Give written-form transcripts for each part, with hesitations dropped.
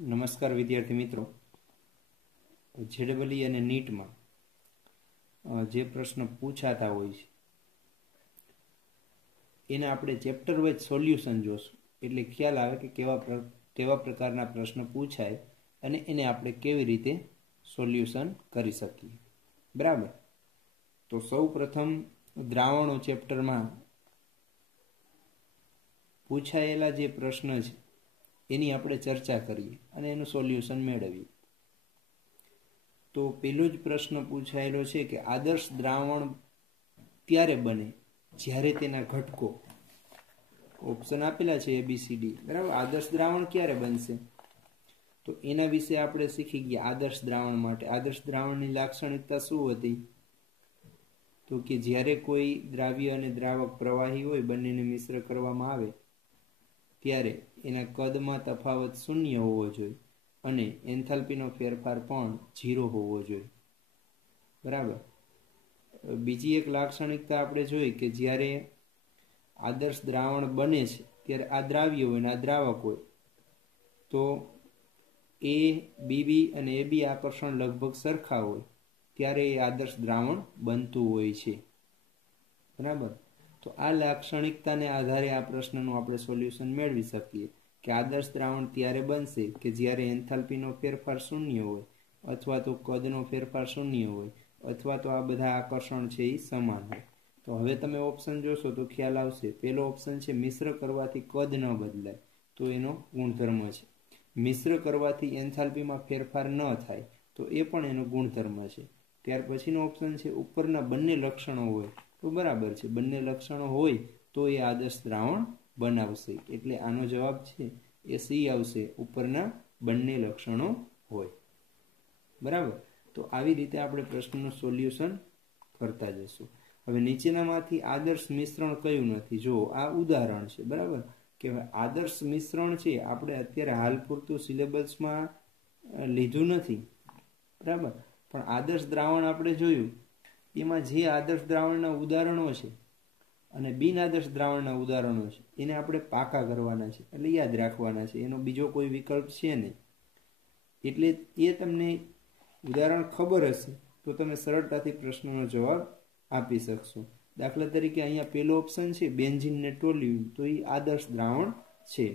નમસ્કાર વિદ્યાર્થી મિત્રો, જેડબલઈ અને નીટમાં જે પ્રશ્ન પૂછાતા હોય છે એને આપણે ચેપ્ટર વાઇઝ સોલ્યુશન જોશું, એટલે ખ્યાલ આવે કે કેવા પ્રકારના પ્રશ્ન પૂછાય અને એને આપણે કેવી રીતે સોલ્યુશન કરી શકીએ. બરાબર. તો સૌ પ્રથમ દ્રાવણો ચેપ્ટરમાં પૂછાયેલા જે પ્રશ્ન છે એની આપણે ચર્ચા કરીએ અને એનું સોલ્યુશન મેળવીએ. તો પહેલો જ પ્રશ્ન પૂછાયેલો છે કે આદર્શ દ્રાવણ ત્યારે બને જ્યારે તેના ઘટકો, ઓપ્શન આપેલા છે ABCD, બરાબર. આદર્શ દ્રાવણ ક્યારે બનશે? તો એના વિશે આપણે શીખી ગયા. આદર્શ દ્રાવણ માટે આદર્શ દ્રાવણની લાક્ષણિકતા શું હતી? તો કે જ્યારે કોઈ દ્રાવ્ય અને દ્રાવક પ્રવાહી હોય, બંનેને મિશ્ર કરવામાં આવે ત્યારે એના કદમાં તફાવત શૂન્ય હોવો જોઈએ અને એન્થાલ્પીનો ફેરફાર પણ 0 હોવો જોઈએ. બરાબર. બીજી એક લાક્ષણિકતા આપણે જોઈ કે જ્યારે આદર્શ દ્રાવણ બને છે ત્યારે આ દ્રાવ્ય હોય અને આ દ્રાવક હોય તો BB અને AB આકર્ષણ લગભગ સરખા હોય ત્યારે એ આદર્શ દ્રાવણ બનતું હોય છે. બરાબર. તો આ લાક્ષણિકતાને આધારે આ પ્રશ્નનું આપણે સોલ્યુશન મેળવી શકીએ કે આદર્શ દ્રાવણ ત્યારે બનશે કે જ્યારે એન્થાલ્પીનો ફેરફાર શૂન્ય હોય, અથવા તો કદનો ફેરફાર શૂન્ય હોય, અથવા તો આ બધા આકર્ષણ છે એ સમાન હોય. તો હવે તમે ઓપ્શન જોશો તો ખ્યાલ આવશે. પહેલો ઓપ્શન છે મિશ્ર કરવાથી કદ ન બદલાય, તો એનો ગુણધર્મ છે. મિશ્ર કરવાથી એન્થાલ્પીમાં ફેરફાર ન થાય, તો એ પણ એનો ગુણધર્મ છે. ત્યાર પછીનો ઓપ્શન છે ઉપરના બંને લક્ષણો હોય, તો બરાબર છે. બંને લક્ષણો હોય તો એ આદર્શ દ્રાવણ બનાવશે, એટલે આનો જવાબ છે એ સી આવશે, ઉપરના બંને લક્ષણો હોય. બરાબર. તો આવી રીતે આપણે પ્રશ્નનું સોલ્યુશન કરતા જશું. હવે નીચેનામાંથી આદર્શ મિશ્રણ કયું નથી? જો આ ઉદાહરણ છે. બરાબર. કે આદર્શ મિશ્રણ છે આપણે અત્યારે હાલ પૂરતું સિલેબસમાં લીધું નથી. બરાબર. પણ આદર્શ દ્રાવણ આપણે જોયું, એમાં જે આદર્શ દ્રાવણના ઉદાહરણો છે અને બિન આદર્શ દ્રાવણના ઉદાહરણો છે એને આપણે પાકા કરવાના છે, એટલે યાદ રાખવાના છે. એનો બીજો કોઈ વિકલ્પ છે નહીં. એટલે એ તમને ઉદાહરણ ખબર હશે તો તમે સરળતાથી પ્રશ્નનો જવાબ આપી શકશો. દાખલા તરીકે અહીંયા પહેલો ઓપ્શન છે બેન્ઝીન ને ટોલ્યુઇન, તો એ આદર્શ દ્રાવણ છે.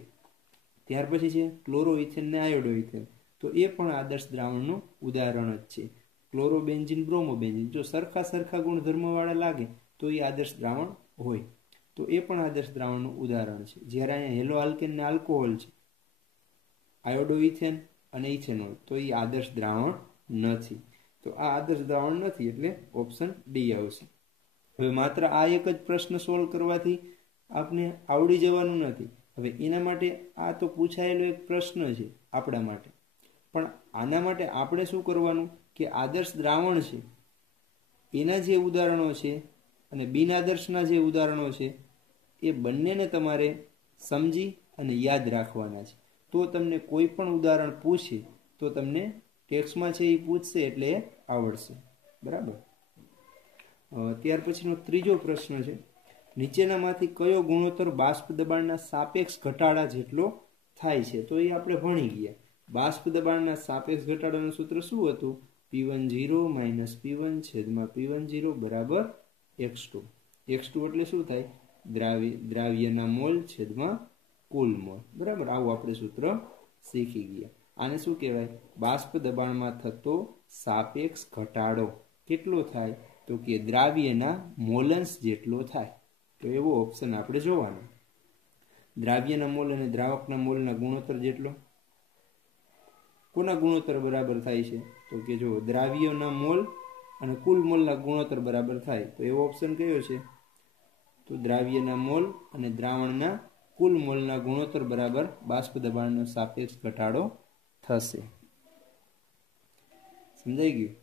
ત્યાર પછી છે ક્લોરોઇથેન ને આયોડોઇથેન, તો એ પણ આદર્શ દ્રાવણનું ઉદાહરણ જ છે. ક્લોરોબેન્ઝીન, બ્રોમોબેન્ઝીન, જો સરખા ગુણધર્મવાળા લાગે તો એ આદર્શ દ્રાવણ હોય, તો એ પણ આદર્શ દ્રાવણનું ઉદાહરણ છે. જ્યારે અહીંયા હેલો આલ્કેન ને આલ્કોહોલ છે, આયોડોઇથેન અને ઇથેનોલ, તો એ આદર્શ દ્રાવણ નથી. તો આ આદર્શ દ્રાવણ નથી, એટલે ઓપ્શન ડી આવશે. હવે માત્ર આ એક જ પ્રશ્ન સોલ્વ કરવાથી આપને આવડી જવાનું નથી. હવે એના માટે આ તો પૂછાયેલો એક પ્રશ્ન છે આપણા માટે, પણ આના માટે આપણે શું કરવાનું કે આદર્શ દ્રાવણ છે એના જે ઉદાહરણો છે અને બિન આદર્શના જે ઉદાહરણો છે એ બંનેને તમારે સમજી અને યાદ રાખવાના છે. તો તમને કોઈ પણ ઉદાહરણ પૂછે તો તમને ટેક્સ્ટમાં છે એ પૂછશે એટલે એ આવડશે. બરાબર. ત્યાર પછીનો ત્રીજો પ્રશ્ન છે નીચેનામાંથી કયો ગુણોત્તર બાષ્પ દબાણના સાપેક્ષ ઘટાડા જેટલો થાય છે? તો એ આપણે ભણી ગયા. બાષ્પ દબાણના સાપેક્ષ ઘટાડાનું સૂત્ર શું હતું? P10 - P1/P10 બરાબર x2. x2 એટલે શું થાય? દ્રાવ્યના મોલ છેદમાં કુલ મોલ. બરાબર. આવું આપણે સૂત્ર શીખી ગયા. આને શું કહેવાય? બાષ્પ દબાણમાં થતો સાપેક્ષ ઘટાડો કેટલો થાય? તો કે દ્રાવ્યના મોલન્સ જેટલો થાય. તો એવો ઓપ્શન આપણે જોવાનો. દ્રાવ્યના મોલ અને દ્રાવકના મોલના ગુણોત્તર જેટલો. કોના ગુણોત્તર બરાબર થાય છે? તો કે જો દ્રાવ્યના મોલ અને કુલ મોલના ગુણોત્તર બરાબર થાય, તો એવો ઓપ્શન કયો છે? તો દ્રાવ્યના મોલ અને દ્રાવણના કુલ મોલના ગુણોત્તર બરાબર બાષ્પ દબાણનો સાપેક્ષ ઘટાડો થશે. સમજાઈ ગયું?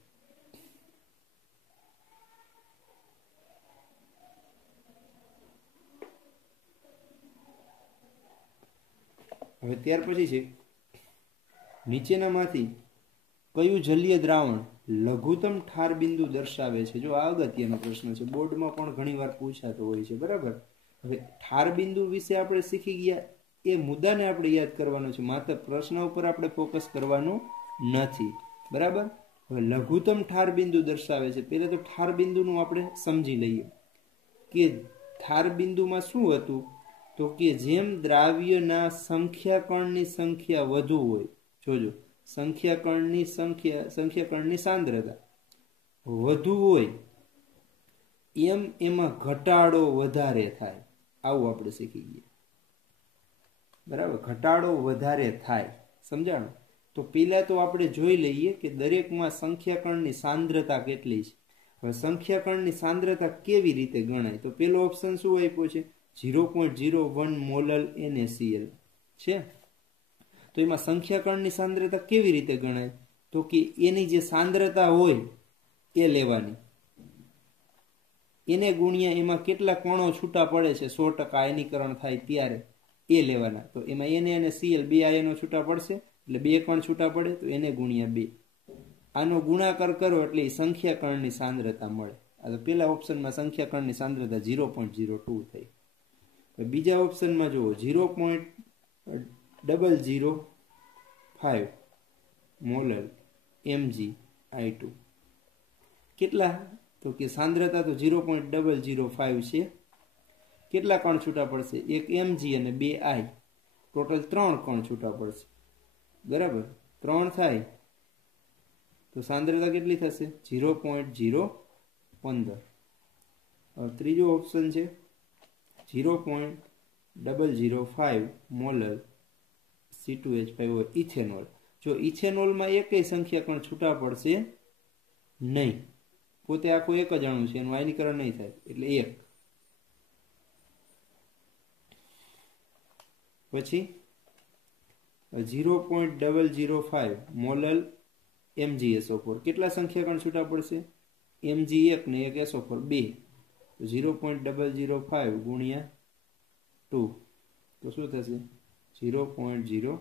હવે ત્યાર પછી છે નીચેનામાંથી કયું જલીય દ્રાવણ લઘુત્તમ ઠાર બિંદુ દર્શાવે છે? જો આ અગત્યનો પ્રશ્ન છે, બોર્ડમાં પણ ઘણી વાર પૂછાતો હોય છે. બરાબર. હવે ઠાર બિંદુ વિશે આપણે શીખી ગયા એ મુદ્દાને આપણે યાદ કરવાનો છે, માત્ર પ્રશ્ન ઉપર આપણે ફોકસ કરવાનું નથી. બરાબર. હવે લઘુત્તમ ઠાર બિંદુ દર્શાવે છે. પહેલા તો ઠાર બિંદુનું આપણે સમજી લઈએ કે ઠાર બિંદુમાં શું હતું. તો કે જેમ દ્રાવ્યના સંખ્યાકણની સંખ્યા વધુ હોય, જોજો સંખ્યાકણની સાંદ્રતા વધુ હોય એમ એમાં ઘટાડો વધારે થાય. આવું આપણે શીખી ગયા. બરાબર. ઘટાડો વધારે થાય. સમજાણું? તો પેલા તો આપણે જોઈ લઈએ કે દરેકમાં સંખ્યાકણની સાંદ્રતા કેટલી છે. હવે સંખ્યાકણની સાંદ્રતા કેવી રીતે ગણાય? તો પેલો ઓપ્શન શું આપ્યો છે? 0.01 મોલલ NaCl છે. તો એમાં સંખ્યાકણની સાંદ્રતા કેવી રીતે ગણાય? તો કે એની જે સાંદ્રતા હોય એ લેવાની, એને ગુણ્યા એમાં કેટલા કણો છૂટા પડે છે, 100% આયનીકરણ થાય ત્યારે એ લેવાના. તો એમાં Na અને Cl બે આયનો છૂટા પડશે, એટલે બે કણ છૂટા પડે, તો એને ગુણ્યા 2. આનો ગુણાકાર કરો એટલે સંખ્યાકણની સાંદ્રતા મળે. આ તો પેલા ઓપ્શનમાં સંખ્યાકણની સાંદ્રતા 0.02 થઈ. બીજા ઓપ્શનમાં જુઓ 0.005 મોલર Mg(I2). કેટલા? તો કે સાંદ્રતા તો 0.005 છે. કેટલા કણ છૂટા પડશે? એક Mg અને 2 I, ટોટલ 3 કણ છૂટા પડશે. બરાબર. 3 થાય તો સાંદ્રતા કેટલી થશે? 0.015. હવે ત્રીજો ઓપ્શન છે 0.005 મોલર C2H5O ઇથેનોલ. જો ઇથેનોલમાં એકેય સંખ્યાકણ છૂટા પડશે નહીં, પોતે આખું એક જ અણુ છે, એનું આયનીકરણ નહીં થાય, એટલે 1. પછી 0.005 મોલર MgSO4. કેટલા સંખ્યાકણ છૂટા પડશે? Mg1 ને એક SO4 2. તો 0.005 ગુણ્યા 2 તો શું થશે? 0.010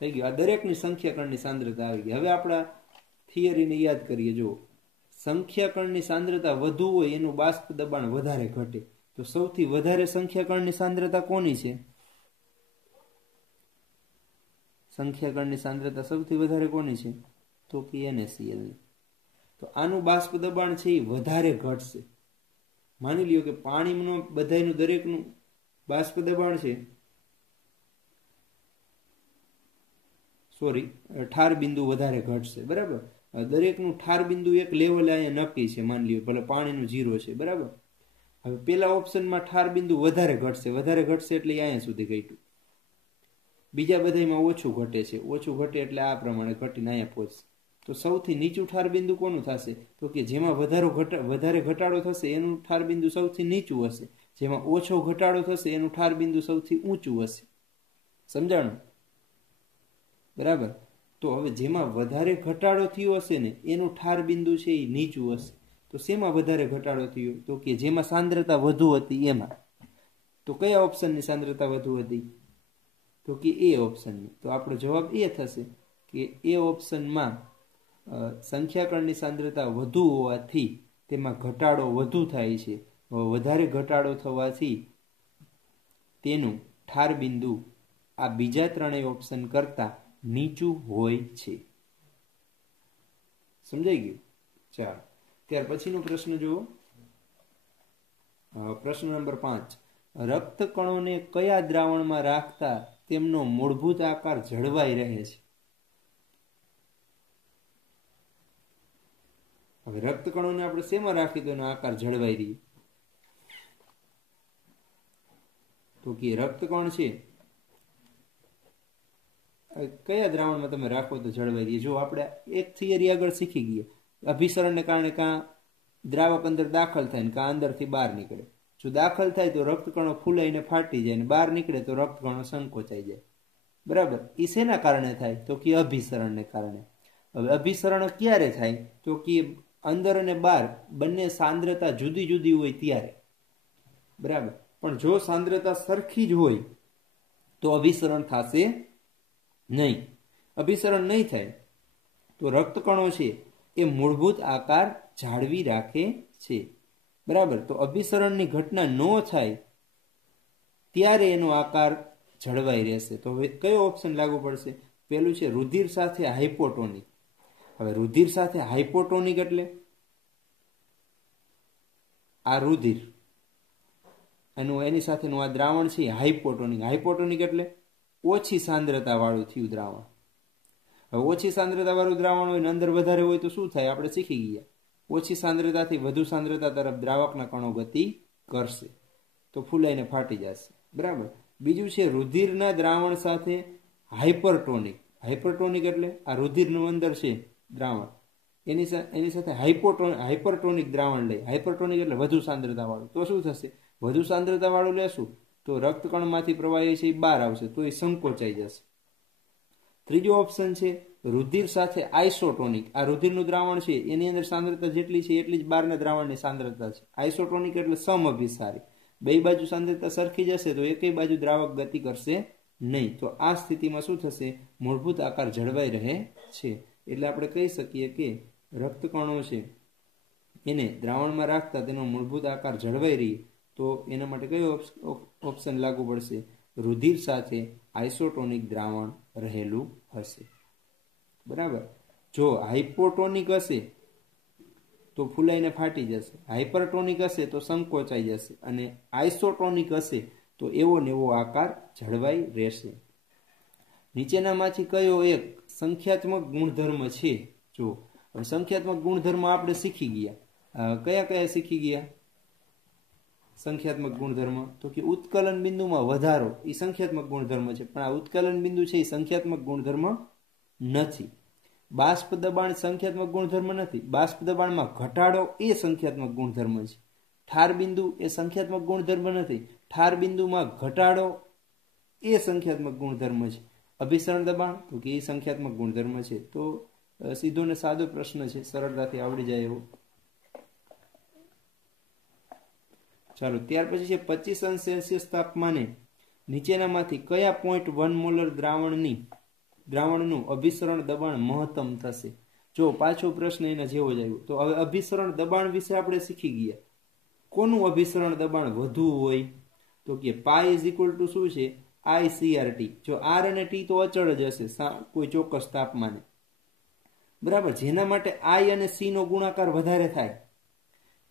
થઈ ગયું. આ દરેકની સંખ્યાકણની સાંદ્રતા આવી ગઈ. હવે આપણા થિયરીને યાદ કરીએ. જો સંખ્યાકણની સાંદ્રતા વધુ હોય એનું બાષ્પ દબાણ વધારે ઘટે. તો સૌથી વધારે સંખ્યાકણની સાંદ્રતા કોની છે? સંખ્યાકણની સાંદ્રતા સૌથી વધારે કોની છે? તો કે NaCl ની. તો આનું બાષ્પ દબાણ છે એ વધારે ઘટશે. માની લ્યો કે પાણીનું બધાયનું દરેકનું બાષ્પ દબાણ છે, ઠાર બિંદુ વધારે ઘટશે. બરાબર. દરેકનું ઠાર બિંદુ એક લેવલે અહીંયા નક્કી છે. માની લ્યો ભલે પાણીનું 0 છે. બરાબર. હવે પેલા ઓપ્શનમાં ઠાર બિંદુ વધારે ઘટશે એટલે અહીંયા સુધી ઘટ્યું. બીજા બધામાં ઓછું ઘટે છે. ઓછું ઘટે એટલે આ પ્રમાણે ઘટીને અહીંયા પહોંચશે. તો સૌથી નીચું ઠાર બિંદુ કોનું થશે? તો કે જેમાં વધારે ઘટાડો થશે એનું ઠાર બિંદુ સૌથી નીચું હશે. જેમાં ઓછો ઘટાડો થશે એનું ઠાર બિંદુ સૌથી ઊંચું હશે. સમજાણું? બરાબર. તો હવે જેમાં વધારે ઘટાડો થયો હશે ને એનું ઠાર બિંદુ છે એ નીચું હશે. તો શેમાં વધારે ઘટાડો થયો? તો કે જેમાં સાંદ્રતા વધુ હતી એમાં. તો કયા ઓપ્શનની સાંદ્રતા વધુ હતી? તો કે એ ઓપ્શનની. તો આપણો જવાબ એ થશે કે એ ઓપ્શનમાં સંખ્યાકણની સાંદ્રતા વધુ હોવાથી તેમાં ઘટાડો વધુ થાય છે. વધારે ઘટાડો થવાથી તેનું ઠાર બિંદુ આ બીજા ત્રણેય ઓપ્શન કરતા નીચું હોય છે. સમજાઈ ગયું? ચાલો ત્યાર પછીનો પ્રશ્ન જુઓ. પ્રશ્ન નંબર 5. રક્ત કણોને કયા દ્રાવણમાં રાખતા તેમનો મૂળભૂત આકાર જળવાઈ રહે છે? હવે રક્ત કણોને આપણે શેમાં રાખી તો એનો આકાર જળવાઈ રહે? તો કે રક્તકણ છે કયા દ્રાવણમાં તમે રાખો તો જળવાઈ રહે? જો આપણે એક થિયરી આગળ શીખી ગયા, અભિસરણને કારણે કાં દ્રાવક અંદર દાખલ થાય ને કાં અંદરથી બહાર નીકળે. જો દાખલ થાય તો રક્તકણો ફૂલાઈને ફાટી જાય, ને બહાર નીકળે તો રક્તકણો સંકોચાઈ જાય. બરાબર. એ શેના કારણે થાય? તો કે અભિસરણને કારણે. હવે અભિસરણ ક્યારે થાય? તો કે અંદર અને બહાર બંને સાંદ્રતા જુદી જુદી હોય ત્યારે. બરાબર. પણ જો સાંદ્રતા સરખી જ હોય તો અભિસરણ થશે નહીં. અભિસરણ નહીં થાય તો રક્તકણો છે એ મૂળભૂત આકાર જાળવી રાખે છે. બરાબર. તો અભિસરણની ઘટના ન થાય ત્યારે એનો આકાર જળવાઈ રહેશે. તો હવે કયો ઓપ્શન લાગુ પડશે? પેલું છે રુધિર સાથે હાઇપોટોનિક. હવે રુધિર સાથે હાઇપોટોનિક એટલે આ રુધિર એની સાથેનું આ દ્રાવણ છે હાઇપોટોનિક. હાઇપોટોનિક એટલે ઓછી સાંદ્રતા વાળું થયું દ્રાવણ. હવે ઓછી સાંદ્રતા વાળું દ્રાવણ હોય ને અંદર વધારે હોય તો શું થાય? આપણે શીખી ગયા. ઓછી સાંદ્રતાથી વધુ સાંદ્રતા તરફ દ્રાવકના કણો ગતિ કરશે તો ફૂલાઈને ફાટી જશે. બરાબર. બીજું છે રુધિરના દ્રાવણ સાથે હાઇપરટોનિક. હાઇપરટોનિક એટલે આ રુધિરનું અંદર છે દ્રાવણ, એની સાથે હાઇપરટોનિક દ્રાવણ લે. હાઇપરટોનિક એટલે વધુ સાંદ્રતા વાળું. તો શું થશે? વધુ સાંદ્રતા વાળું લેશું તો રક્તકણમાંથી પ્રવાહી છે એ બહાર આવશે, તો એ સંકોચાઈ જશે. ત્રીજો ઓપ્શન છે રુધિર સાથે આઇસોટોનિક. આ રુધિરનું દ્રાવણ છે એની અંદર સાંદ્રતા જેટલી છે એટલી જ બહારના દ્રાવણની સાંદ્રતા છે. આઇસોટોનિક એટલે સમઅભિસારી. બે બાજુ સાંદ્રતા સરખી જશે તો એકેય બાજુ દ્રાવક ગતિ કરશે નહીં. તો આ સ્થિતિમાં શું થશે? મૂળભૂત આકાર જળવાઈ રહે છે. એટલે આપણે કહી શકીએ કે રક્તકણો છે એને દ્રાવણમાં રાખતા તેનો મૂળભૂત આકાર જળવાઈ રહે. તો એના માટે કયો ઓપ્શન લાગુ પડશે? રુધિર સાથે આઇસોટોનિક દ્રાવણ રહેલું હશે. બરાબર. જો હાઇપોટોનિક હશે તો ફૂલાઈને ફાટી જશે, હાઇપરટોનિક હશે તો સંકોચાઈ જશે, અને આઇસોટોનિક હશે તો એવો ને એવો આકાર જળવાઈ રહેશે. નીચેનામાંથી કયો એક સંખ્યાત્મક ગુણધર્મ છે? જો સંખ્યાત્મક ગુણધર્મ આપણે શીખી ગયા. કયા કયા શીખી ગયા સંખ્યાત્મક ગુણધર્મ? તો કે ઉત્કલન બિંદુમાં વધારો એ સંખ્યાત્મક ગુણધર્મ છે, પણ આ ઉત્કલન બિંદુ છે એ સંખ્યાત્મક ગુણધર્મ નથી. બાષ્પ દબાણ સંખ્યાત્મક ગુણધર્મ નથી. બાષ્પ દબાણમાં ઘટાડો એ સંખ્યાત્મક ગુણધર્મ છે. ઠાર બિંદુ એ સંખ્યાત્મક ગુણધર્મ નથી. ઠાર બિંદુમાં ઘટાડો એ સંખ્યાત્મક ગુણધર્મ છે. અભિસરણ દબાણ તો કે એ સંખ્યાત્મક ગુણધર્મ છે. તો સીધો ને સાદો પ્રશ્ન છે, સરળતાથી આવડી જાય એવો. ચાલો, ત્યાર પછી છે 25°C તાપમાને નીચેનામાંથી કયા 0.1 મોલર દ્રાવણનું અભિસરણ દબાણ મહત્તમ થશે? જો પાછો પ્રશ્ન એના જેવો જ આવ્યો. તો હવે અભિસરણ દબાણ વિશે આપણે શીખી ગયા. કોનું અભિસરણ દબાણ વધુ હોય? તો કે પાઈ ઇઝ ઇક્વલ ટુ શું છે? ICRT. જો R અને T તો અચળ જ હશે કોઈ ચોક્કસ તાપમાને. બરાબર. જેના માટે I અને C નો ગુણાકાર વધારે થાય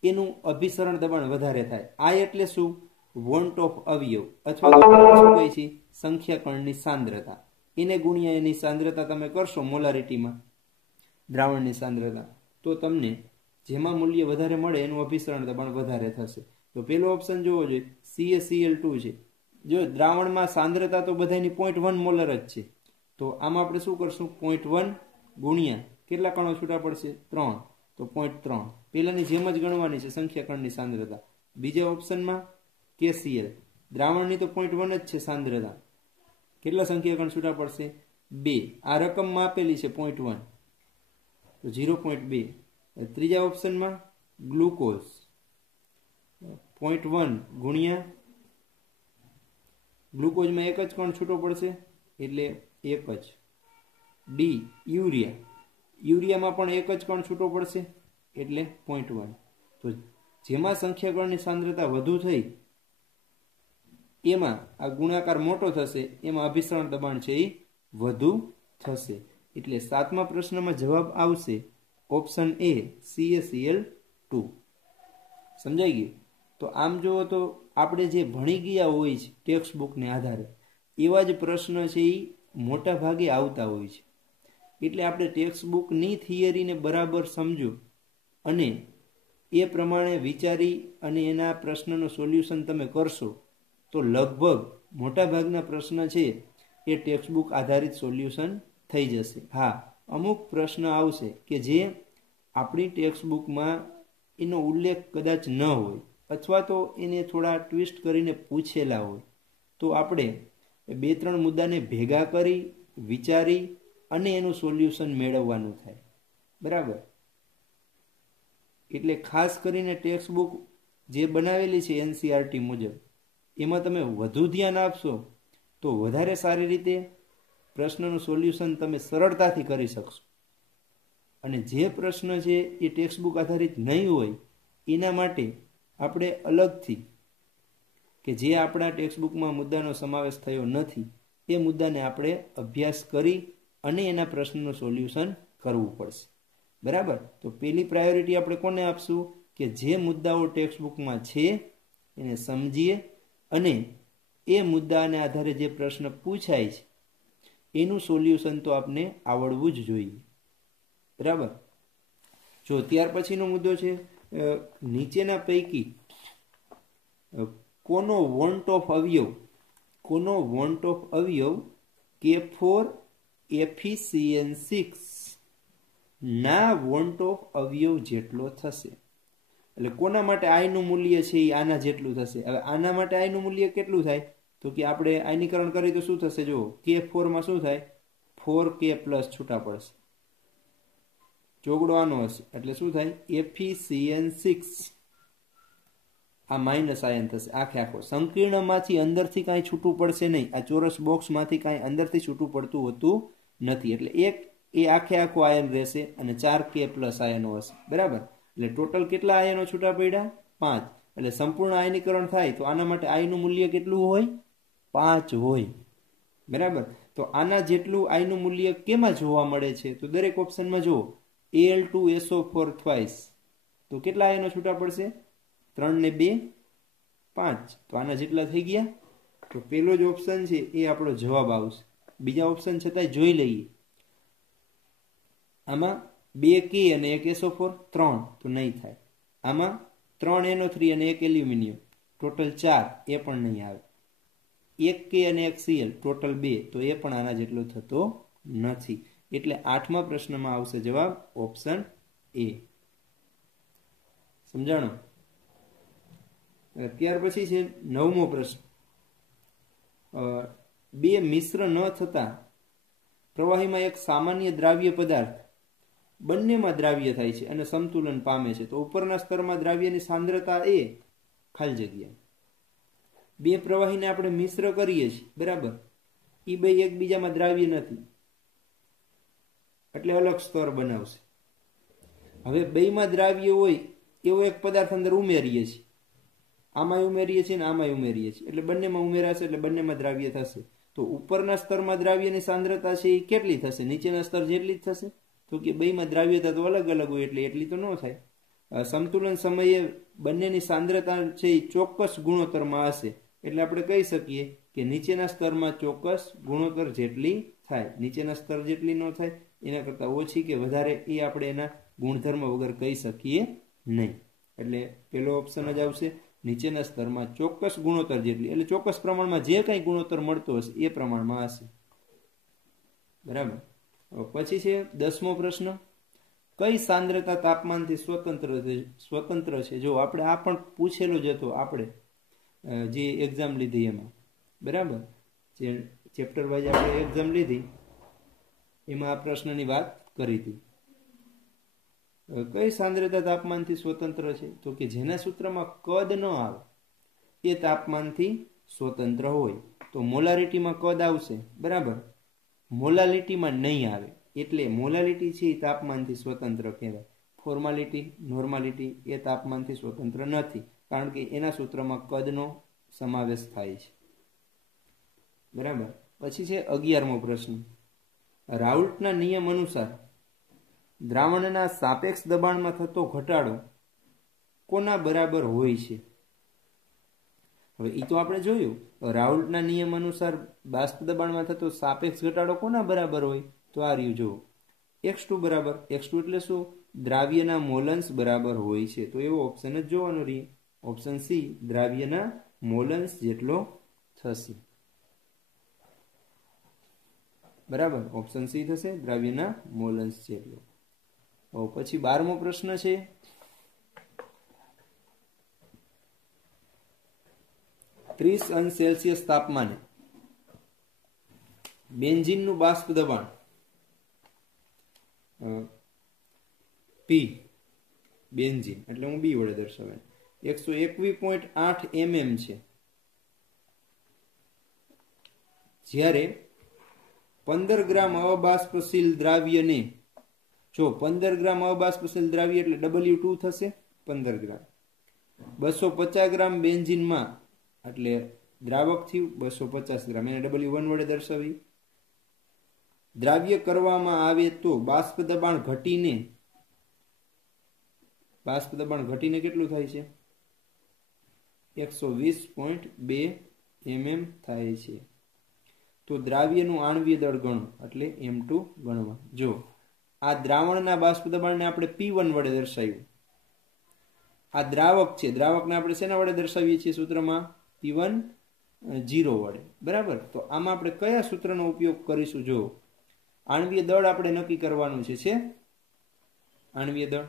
એનું અભિસરણ દબાણ વધારે થાય. I એટલે શું? વોન્ટ ઓફ અવયવ, અથવા તો શું કહે છે? સંખ્યા કણની સાંદ્રતા. એને ગુણ્યા એની સાંદ્રતા તમે કરશો મોલારિટીમાં, દ્રાવણની સાંદ્રતા, તો તમને જેમાં મૂલ્ય વધારે મળે એનું અભિસરણ દબાણ વધારે થશે. તો પેલો ઓપ્શન જોવો જોઈએ, CaCl2 છે. જો દ્રાવણમાં સાંદ્રતા તો બધાની 0.1 મોલર જ છે, તો આમાં આપણે શું કરશું? 0.1 ગુણ્યા કેટલા કણો છૂટા પડશે? 3. તો 0.3 પેલાની જેમ જ ગણવાની છે સંખ્યા કણની સાંદ્રતા. બીજા ઓપ્શનમાં KCl, દ્રાવણની તો 0.1 જ છે સાંદ્રતા, કેટલા સંખ્યા કણ છૂટા પડશે? 2. આ રકમમાં આપેલી છે 0.1, તો 0.2. ત્રીજા ઓપ્શનમાં ગ્લુકોઝ, 0.1 ગુણ્યા ગ્લુકોઝમાં એક જ કણ છૂટો પડશે એટલે એક જ. ડી યુરિયામાં પણ એક જ કણ છૂટો પડશે એટલે 0.1. તો જેમાં સંખ્યા કણની સાંદ્રતા વધુ થઈ એમાં આ ગુણાકાર મોટો થશે, એમાં અભિસરણ દબાણ છે એ વધુ થશે. એટલે 7મા પ્રશ્નમાં જવાબ આવશે ઓપ્શન A, CaCl2. સમજાઈ ગયું? તો આમ જુઓ તો આપણે જે ભણી ગયા હોય છે ટેક્સ્ટ બુકને આધારે એવા જ પ્રશ્ન છે એ મોટા ભાગે આવતા હોય છે. એટલે આપણે ટેક્સ્ટ બુકની થિયરીને બરાબર સમજો અને એ પ્રમાણે વિચારી અને એના પ્રશ્નનું સોલ્યુશન તમે કરશો તો લગભગ મોટા ભાગના પ્રશ્ન છે એ ટેક્સ્ટ બુક આધારિત સોલ્યુશન થઈ જશે. હા, અમુક પ્રશ્ન આવશે કે જે આપણી ટેક્સ્ટ બુકમાં એનો ઉલ્લેખ કદાચ ન હોય અથવા તો એને થોડા ટ્વિસ્ટ કરીને પૂછેલા હોય, તો આપણે 2-3 મુદ્દાને ભેગા કરી વિચારી અને એનું સોલ્યુશન મેળવવાનું થાય. બરાબર. એટલે ખાસ કરીને ટેક્સ્ટ બુક જે બનાવેલી છે NCERT મુજબ એમાં તમે વધુ ધ્યાન આપશો તો વધારે સારી રીતે પ્રશ્નનું સોલ્યુશન તમે સરળતાથી કરી શકશો. અને જે પ્રશ્ન છે એ ટેક્સ્ટ બુક આધારિત નહીં હોય એના માટે આપણે અલગથી કે જે આપણા ટેક્સ્ટબુકમાં મુદ્દાનો સમાવેશ થયો નથી એ મુદ્દાને આપણે અભ્યાસ કરી અને એના પ્રશ્નનું સોલ્યુશન કરવું પડશે. બરાબર. તો પહેલી પ્રાયોરિટી આપણે કોને આપશું કે જે મુદ્દાઓ ટેક્સ્ટબુકમાં છે એને સમજીએ અને એ મુદ્દાને આધારે જે પ્રશ્ન પૂછાય છે એનું સોલ્યુશન તો આપને આવડવું જ જોઈએ. બરાબર. જો ત્યાર પછીનો મુદ્દો છે નીચેના પૈકી કોનો વોન્ટ ઓફ અવયવ K4 Fe6 ના વોન્ટ ઓફ અવયવ જેટલો થશે. એટલે કોના માટે આઈ નું મૂલ્ય છે એ આના જેટલું થશે. હવે આના માટે આઈ નું મૂલ્ય કેટલું થાય તો કે આપણે આયનીકરણ કરીએ તો શું થશે? જો K4 માં શું થાય 4K પ્લસ છૂટા પડશે, ચોગડો આનો હશે એટલે શું થાય Fe6 આ માઇનસ આયન થશે. આખો સંકીર્ણમાંથી અંદરથી કાંઈ છૂટું પડશે નહીં. આ ચોરસ બોક્સમાંથી કાંઈ અંદરથી છૂટું પડતું હોતું નથી. એટલે એક એ આખો આયન રહેશે અને 4K પ્લસ આયનો હશે. બરાબર. એટલે ટોટલ કેટલા આયનો છૂટા પડ્યા? 5. એટલે સંપૂર્ણ આયનીકરણ થાય તો આના માટે આઈનું મૂલ્ય કેટલું હોય? 5 હોય. બરાબર. તો આના જેટલું આઈનું મૂલ્ય કેમાં જોવા મળે છે? તો દરેક ઓપ્શનમાં જુઓ Al2SO4 ટ્વાઇસ તો કેટલા આયનો છૂટા પડશે? 3 ને 2 5. તો આના જેટલા થઈ ગયા. તો પેલો જ ઓપ્શન છે એ આપણો જવાબ આવશે. બીજા ઓપ્શન છતાંય જોઈ લઈએ. આમાં 2K અને 1 SO4 3 તો નહીં થાય. આમાં 3 NO3 અને 1 એલ્યુમિનિયમ ટોટલ 4 એ પણ નહીં આવે. 1K અને 1 Cl ટોટલ 2 તો એ પણ આના જેટલો થતો નથી. એટલે 8મા પ્રશ્નમાં આવશે જવાબ ઓપ્શન એ. સમજાણો? ત્યાર પછી છે 9મો પ્રશ્ન. બે મિશ્ર ન થતા પ્રવાહીમાં એક સામાન્ય દ્રાવ્ય પદાર્થ બંનેમાં દ્રાવ્ય થાય છે અને સમતુલન પામે છે. તો ઉપરના સ્તરમાં દ્રાવ્યની સાંદ્રતા એ ખાલી જગ્યા. બે પ્રવાહીને આપણે મિશ્ર કરીએ છીએ. બરાબર. એ બે એકબીજામાં દ્રાવ્ય નથી એટલે અલગ સ્તર બનાવશે. હવે બેમાં દ્રાવ્ય હોય એવો એક પદાર્થ અંદર ઉમેરીએ છીએ. આમાં ઉમેરીએ છીએ ને આમાં ઉમેરીએ છીએ એટલે બંનેમાં ઉમેરાશે એટલે બંનેમાં દ્રાવ્ય થશે. તો ઉપરના સ્તરમાં દ્રાવ્યની સાંદ્રતા છે એ કેટલી થશે? નીચેના સ્તર જેટલી જ થશે. તો કે બેમાં દ્રાવ્યતા તો અલગ અલગ હોય એટલે એટલી તો ન થાય. સંતુલન સમયે બંનેની સાંદ્રતા છે એ ચોક્કસ ગુણોત્તરમાં હશે એટલે આપણે કહી શકીએ કે નીચેના સ્તરમાં ચોક્કસ ગુણોત્તર જેટલી થાય. નીચેના સ્તર જેટલી ન થાય એના કરતાં ઓછી કે વધારે એ આપણે એના ગુણધર્મ વગર કહી શકીએ નહીં. એટલે પેલો ઓપ્શન જ આવશે નીચેના સ્તરમાં ચોક્કસ ગુણોત્તર જેટલી. એટલે ચોક્કસ પ્રમાણમાં જે કંઈ ગુણોત્તર મળતો હશે એ પ્રમાણમાં હશે. બરાબર. પછી છે 10મો પ્રશ્ન. કઈ સાંદ્રતા તાપમાનથી સ્વતંત્ર છે? જો આપણે આ પણ પૂછેલો જ હતો આપણે જે એક્ઝામ લીધી એમાં. બરાબર. જે ચેપ્ટર વાઇઝ આપણે એક્ઝામ લીધી એમાં આ પ્રશ્નની વાત કરી હતી. કઈ સાંદ્રતા તાપમાનથી સ્વતંત્ર છે? તો કે જેના સૂત્રમાં કદ ન આવે એ તાપમાનથી સ્વતંત્ર હોય. તો મોલારિટીમાં કદ આવશે. બરાબર. મોલાલિટીમાં નહીં આવે એટલે મોલાલિટી છે એ તાપમાનથી સ્વતંત્ર કહેવાય. ફોર્માલિટી, નોર્માલિટી એ તાપમાનથી સ્વતંત્ર નથી કારણ કે એના સૂત્રમાં કદનો સમાવેશ થાય છે. બરાબર. પછી છે 11મો પ્રશ્ન. રાઉલ્ટના નિયમ અનુસાર દ્રાવણના સાપેક્ષ દબાણમાં થતો ઘટાડો કોના બરાબર હોય છે? હવે એ તો આપણે જોયું. રાઉલ્ટના નિયમ અનુસાર બાષ્પ દબાણમાં થતો સાપેક્ષ ઘટાડો કોના બરાબર હોય? તો આ રહ્યું જુઓ x2 બરાબર. x2 એટલે શું? દ્રાવ્યના મોલન્સ બરાબર હોય છે. તો એવો ઓપ્શન જ જોવાનો રહે. ઓપ્શન સી દ્રાવ્યના મોલન્સ જેટલો થશે. બરાબર. ઓપ્શન સી થશે દ્રાવ્યના મોલન્સ જેટલો. પછી 12મો પ્રશ્ન છે. °C તાપમાને બેન્ઝીનનું બાષ્પ દબાણ P બેન્ઝીન એટલે હું બી વડે દર્શાવે 121.8 mm છે. જ્યારે 15 ગ્રામ અબાષ્પશીલ દ્રાવ્યને જો 15 ગ્રામ અબાષ્પશીલ દ્રાવ્ય એટલે W2 થશે 15 ગ્રામ. 250 ગ્રામ બેન્ઝીનમાં એટલે દ્રાવક થયું 250 ગ્રામ, એને W1 વડે દર્શાવી. દ્રાવ્ય કરવામાં આવે તો બાષ્પ દબાણ ઘટીને કેટલું થાય છે? 120.2 mm થાય છે. તો દ્રાવ્યનું આણ્વીય દળ ગણો એટલે M2 ગણવા. જો આ દ્રાવણના બાષ્પ દબાણને આપણે P1 વડે દર્શાવ્યું. આ દ્રાવક છે, દ્રાવકને આપણે શેના વડે દર્શાવીએ છીએ સૂત્રમાં? P1 0 વડે. બરાબર. તો આમાં આપણે કયા સૂત્રનો ઉપયોગ કરીશું? જો આણ્વીય દળ આપણે નક્કી કરવાનું છે આણ્વીય દળ.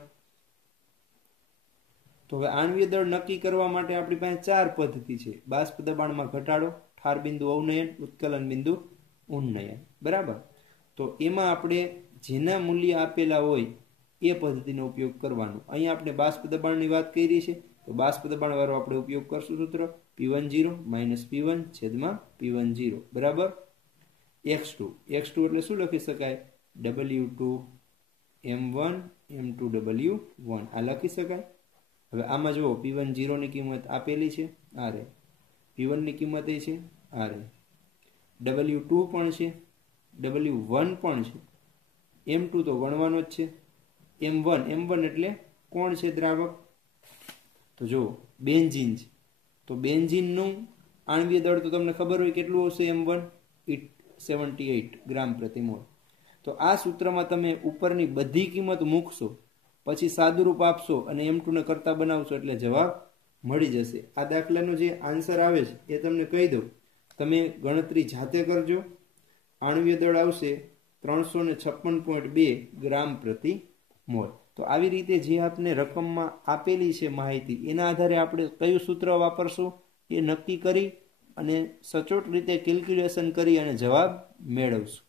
તો હવે આણ્વીય દળ નક્કી કરવા માટે આપણી પાસે 4 પદ્ધતિ છે. બાષ્પ દબાણમાં ઘટાડો, ઠાર બિંદુ અવનયન, ઉત્કલન બિંદુ ઉન્નયન. બરાબર. તો એમાં આપણે જેના મૂલ્ય આપેલા હોય એ પદ્ધતિનો ઉપયોગ કરવાનો. અહીંયા આપણે બાષ્પ દબાણની વાત કરી છે, તો બાષ્પ દબાણ વાળો આપણે ઉપયોગ કરશું સૂત્ર P10 - P1 છેદમાં P10. બરાબર. x2 એટલે શું લખી શકાય? W2 M1 M2 W1 આ લખી શકાય. હવે આમાં જુઓ P10 ની કિંમત આપેલી છે આ રે, P1 ની કિંમત એ છે આ રે, W2 પણ છે, W1 પણ છે, M2 તો ગણવાનો જ છે, M1 એટલે કોણ છે? દ્રાવક. તો જુઓ બેન્ઝીન છે, તો બેન્ઝીનનું આણ્વીય દળ તો તમને ખબર હોય કેટલું હશે? M1 78 ગ્રામ પ્રતિ મોલ. તો આ સૂત્રમાં તમે ઉપરની બધી કિંમત મૂકશો, પછી સાદુરૂપ આપશો અને M2 ને કરતા બનાવશો એટલે જવાબ મળી જશે. આ દાખલાનો જે આન્સર આવે છે એ તમને કહી દઉં, તમે ગણતરી જાતે કરજો. આણ્વીય દળ આવશે 356.2 ગ્રામ પ્રતિ મોલ. તો આવી રીતે જે આપને રકમમાં આપેલી છે માહિતી, એના આધારે આપણે કયું સૂત્ર વાપરશું એ નક્કી કરી અને સચોટ રીતે કેલ્ક્યુલેશન કરી અને જવાબ મેળવશું.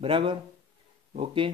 બરાબર. ઓકે.